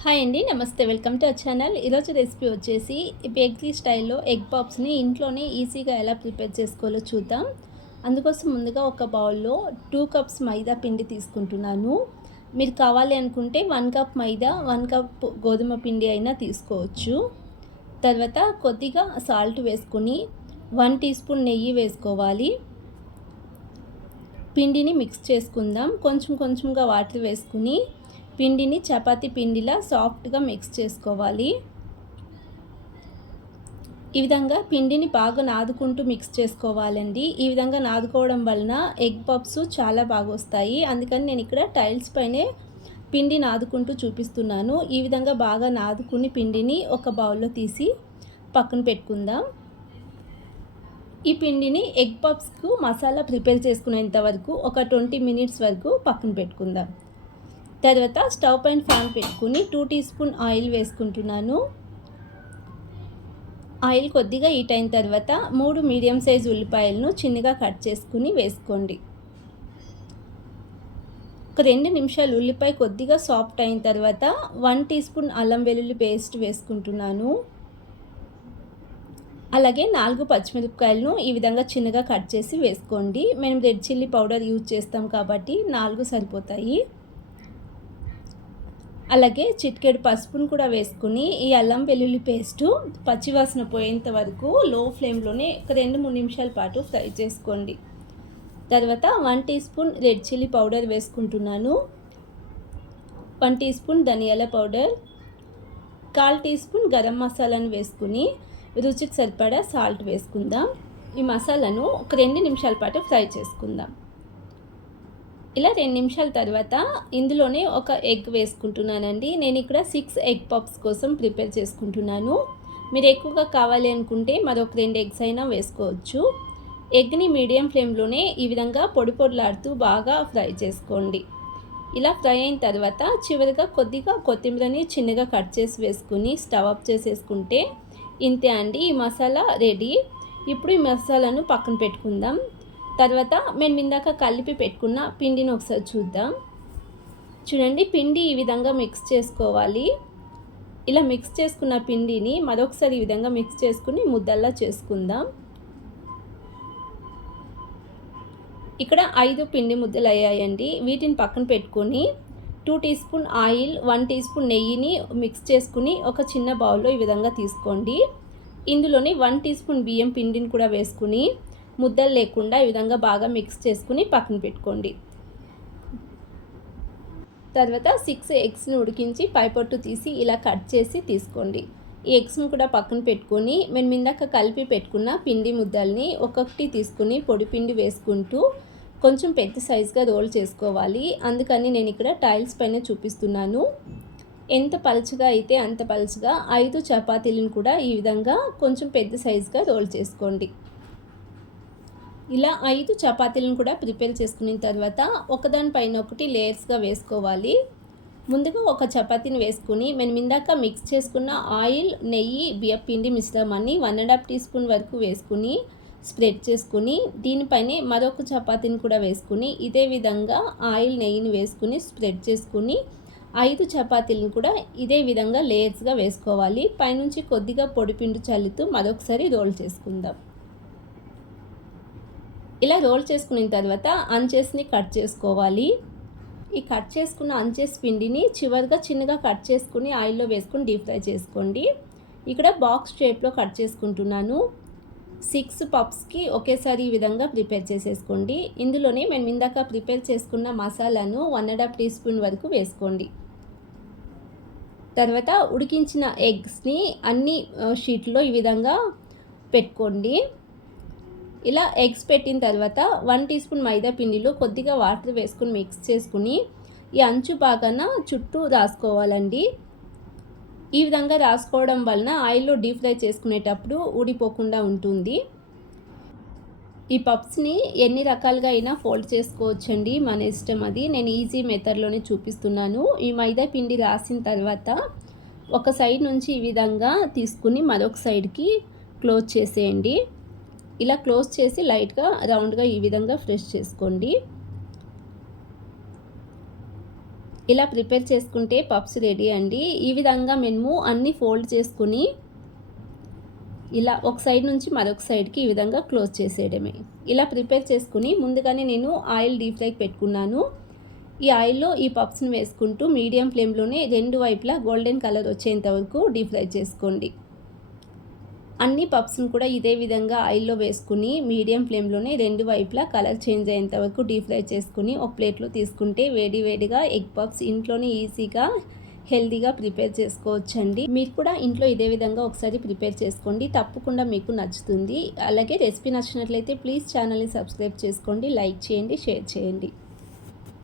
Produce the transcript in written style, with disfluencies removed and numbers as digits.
Hi అండి. నమస్తే. Welcome to our channel. ఈరోజు రెసిపీ వచ్చేసి బేకరీ స్టైల్‌లో ఎగ్ పఫ్స్‌ని ఇంట్లోనే ఈజీగా ఎలా ప్రిపేర్ చేసుకోవాలో చూద్దాం. అందుకోసం ముందుగా ఒక బౌల్‌లో 2 కప్స్ మైదా పిండి తీసుకుంటున్నాను. మీరు కావాలి అనుకుంటే 1 కప్ మైదా, 1 కప్ గోధుమ పిండి అయినా తీసుకోవచ్చు. తర్వాత కొద్దిగా సాల్ట్ వేసుకొని 1 టీ స్పూన్ నెయ్యి వేసుకోవాలి. పిండిని మిక్స్ చేసుకుందాం. కొంచెం కొంచెంగా వాటర్ వేసుకుని పిండిని చపాతీ పిండిలా సాఫ్ట్గా మిక్స్ చేసుకోవాలి. ఈ విధంగా పిండిని బాగా నాదుకుంటూ మిక్స్ చేసుకోవాలండి. ఈ విధంగా నాదుకోవడం వలన ఎగ్ పఫ్స్ చాలా బాగా వస్తాయి. అందుకని నేను ఇక్కడ టైల్స్ పైనే పిండి నాదుకుంటూ చూపిస్తున్నాను. ఈ విధంగా బాగా నాదుకుని పిండిని ఒక బౌల్లో తీసి పక్కన పెట్టుకుందాం. ఈ పిండిని ఎగ్ పఫ్స్కు మసాలా ప్రిపేర్ చేసుకునేంత వరకు ఒక 20 మినిట్స్ వరకు పక్కన పెట్టుకుందాం. తర్వాత స్టవ్ పైన ఫ్యాన్ పెట్టుకుని 2 టీ స్పూన్ ఆయిల్ వేసుకుంటున్నాను. ఆయిల్ కొద్దిగా హీట్ అయిన తర్వాత 3 మీడియం సైజ్ ఉల్లిపాయలను చిన్నగా కట్ చేసుకుని వేసుకోండి. ఒక 2 నిమిషాలు ఉల్లిపాయ కొద్దిగా సాఫ్ట్ అయిన తర్వాత 1 టీ స్పూన్ అల్లం వెల్లుల్లి పేస్ట్ వేసుకుంటున్నాను. అలాగే 4 పచ్చిమిరపకాయలను ఈ విధంగా చిన్నగా కట్ చేసి వేసుకోండి. మేము రెడ్ చిల్లీ పౌడర్ యూజ్ చేస్తాం కాబట్టి 4 సరిపోతాయి. అలాగే చిటికెడు పసుపును కూడా వేసుకుని ఈ అల్లం వెల్లుల్లి పేస్టు పచ్చివాసన పోయేంత వరకు లో ఫ్లేమ్లోనే ఒక 2-3 నిమిషాల పాటు ఫ్రై చేసుకోండి. తర్వాత 1 teaspoon red chilli powder వేసుకుంటున్నాను. 1 టీ స్పూన్ ధనియాల పౌడర్, 1/4 టీ స్పూన్ గరం మసాలాను వేసుకుని రుచికి సరిపడా సాల్ట్ వేసుకుందాం. ఈ మసాలాను ఒక 2 నిమిషాల పాటు ఫ్రై చేసుకుందాం. ఇలా 2 నిమిషాల తర్వాత ఇందులోనే ఒక ఎగ్ వేసుకుంటున్నానండి. నేను ఇక్కడ 6 ఎగ్ పఫ్స్ కోసం ప్రిపేర్ చేసుకుంటున్నాను. మీరు ఎక్కువగా కావాలి అనుకుంటే మరొక 2 ఎగ్స్ అయినా వేసుకోవచ్చు. ఎగ్ని మీడియం ఫ్లేమ్లోనే ఈ విధంగా పొడి పొడిలాడుతూ బాగా ఫ్రై చేసుకోండి. ఇలా ఫ్రై అయిన తర్వాత చివరిగా కొద్దిగా కొత్తిమీరని చిన్నగా కట్ చేసి వేసుకుని స్టవ్ ఆఫ్ చేసేసుకుంటే ఇంతే అండి, ఈ మసాలా రెడీ. ఇప్పుడు ఈ మసాలాను పక్కన పెట్టుకుందాం. తర్వాత మేము ఇందాక కలిపి పెట్టుకున్న పిండిని ఒకసారి చూద్దాం. చూడండి, పిండి ఈ విధంగా మిక్స్ చేసుకోవాలి. ఇలా మిక్స్ చేసుకున్న పిండిని మరొకసారి ఈ విధంగా మిక్స్ చేసుకుని ముద్దల్లా చేసుకుందాం. ఇక్కడ 5 పిండి ముద్దలు అయ్యాయండి. వీటిని పక్కన పెట్టుకొని 2 teaspoon oil, 1 teaspoon నెయ్యిని మిక్స్ చేసుకుని ఒక చిన్న బౌల్లో ఈ విధంగా తీసుకోండి. ఇందులోని 1 టీ స్పూన్ బియ్యం పిండిని కూడా వేసుకుని ముద్దలు లేకుండా ఈ విధంగా బాగా మిక్స్ చేసుకుని పక్కన పెట్టుకోండి. తర్వాత 6 ఎగ్స్ని ఉడికించి పైపొట్టు తీసి ఇలా కట్ చేసి తీసుకోండి. ఈ ఎగ్స్ని కూడా పక్కన పెట్టుకొని మేము ఇందాక కలిపి పెట్టుకున్న పిండి ముద్దల్ని ఒక్కొక్కటి తీసుకుని పొడి పిండి వేసుకుంటూ కొంచెం పెద్ద సైజుగా రోల్ చేసుకోవాలి. అందుకని నేను ఇక్కడ టైల్స్ పైన చూపిస్తున్నాను. ఎంత పలుచగా అయితే అంత పలుచగా 5 చపాతీలను కూడా ఈ విధంగా కొంచెం పెద్ద సైజుగా రోల్ చేసుకోండి. ఇలా 5 చపాతీలను కూడా ప్రిపేర్ చేసుకున్న తర్వాత ఒకదానిపైన ఒకటి లేయర్స్గా వేసుకోవాలి. ముందుగా ఒక చపాతీని వేసుకుని మనం ఇందాక మిక్స్ చేసుకున్న ఆయిల్, నెయ్యి, బియ్యపిండి మిశ్రమాన్ని 1.5 టీ స్పూన్ వరకు వేసుకుని స్ప్రెడ్ చేసుకుని దీనిపైనే మరొక చపాతీని కూడా వేసుకుని ఇదే విధంగా ఆయిల్, నెయ్యిని వేసుకుని స్ప్రెడ్ చేసుకుని 5 చపాతీలను కూడా ఇదే విధంగా లేయర్స్గా వేసుకోవాలి. పైనుంచి కొద్దిగా పొడిపిండి చల్లుతూ మరొకసారి రోల్ చేసుకుందాం. ఇలా రోల్ చేసుకున్న తర్వాత అంచెస్ని కట్ చేసుకోవాలి. ఈ కట్ చేసుకున్న అంచెస్ పిండిని చివరిగా చిన్నగా కట్ చేసుకుని ఆయిల్లో వేసుకుని డీప్ ఫ్రై చేసుకోండి. ఇక్కడ బాక్స్ షేప్లో కట్ చేసుకుంటున్నాను. 6 పఫ్స్కి ఒకేసారి ఈ విధంగా ప్రిపేర్ చేసేసుకోండి. ఇందులోనే మేము ఇందాక ప్రిపేర్ చేసుకున్న మసాలాను 1.5 టీ స్పూన్ వరకు వేసుకోండి. తర్వాత ఉడికించిన ఎగ్స్ని అన్ని షీట్లో ఈ విధంగా పెట్టుకోండి. ఇలా ఎగ్స్ పెట్టిన తర్వాత 1 టీ స్పూన్ మైదా పిండిలో కొద్దిగా వాటర్ వేసుకుని మిక్స్ చేసుకుని ఈ అంచు భాగాన చుట్టూ రాసుకోవాలండి. ఈ విధంగా రాసుకోవడం వలన ఆయిల్లో డీప్ ఫ్రై చేసుకునేటప్పుడు ఊడిపోకుండా ఉంటుంది. ఈ పఫ్స్ని ఎన్ని రకాలుగా అయినా ఫోల్డ్ చేసుకోవచ్చండి, మన ఇష్టం అది. నేను ఈజీ మెథడ్లోనే చూపిస్తున్నాను. ఈ మైదా పిండి రాసిన తర్వాత ఒక సైడ్ నుంచి ఈ విధంగా తీసుకుని మరొక సైడ్కి క్లోజ్ చేసేయండి. ఇలా క్లోజ్ చేసి లైట్గా రౌండ్గా ఈ విధంగా ప్రెస్ చేసుకోండి. ఇలా ప్రిపేర్ చేసుకుంటే పప్స్ రెడీ అండి. ఈ విధంగా మేము అన్నీ ఫోల్డ్ చేసుకుని ఇలా ఒక సైడ్ నుంచి మరొక సైడ్కి ఈ విధంగా క్లోజ్ చేసేయడమే. ఇలా ప్రిపేర్ చేసుకుని ముందుగానే నేను ఆయిల్ డీప్ ఫ్రైకి పెట్టుకున్నాను. ఈ ఆయిల్లో ఈ పప్స్ని వేసుకుంటూ మీడియం ఫ్లేమ్లోనే రెండు వైపులా గోల్డెన్ కలర్ వచ్చేంత వరకు డీప్ ఫ్రై చేసుకోండి. అన్ని పప్స్ని కూడా ఇదే విధంగా ఆయిల్లో వేసుకుని మీడియం ఫ్లేమ్లోనే రెండు వైపులా కలర్ చేంజ్ అయ్యేంత వరకు డీప్ ఫ్రై చేసుకుని ఒక ప్లేట్లో తీసుకుంటే వేడి వేడిగా ఎగ్ పప్స్ ఇంట్లోనే ఈజీగా హెల్తీగా ప్రిపేర్ చేసుకోవచ్చండి. మీరు కూడా ఇంట్లో ఇదే విధంగా ఒకసారి ప్రిపేర్ చేసుకోండి, తప్పకుండా మీకు నచ్చుతుంది. అలాగే రెసిపీ నచ్చినట్లయితే ప్లీజ్ ఛానల్ని సబ్స్క్రైబ్ చేసుకోండి, లైక్ చేయండి, షేర్ చేయండి.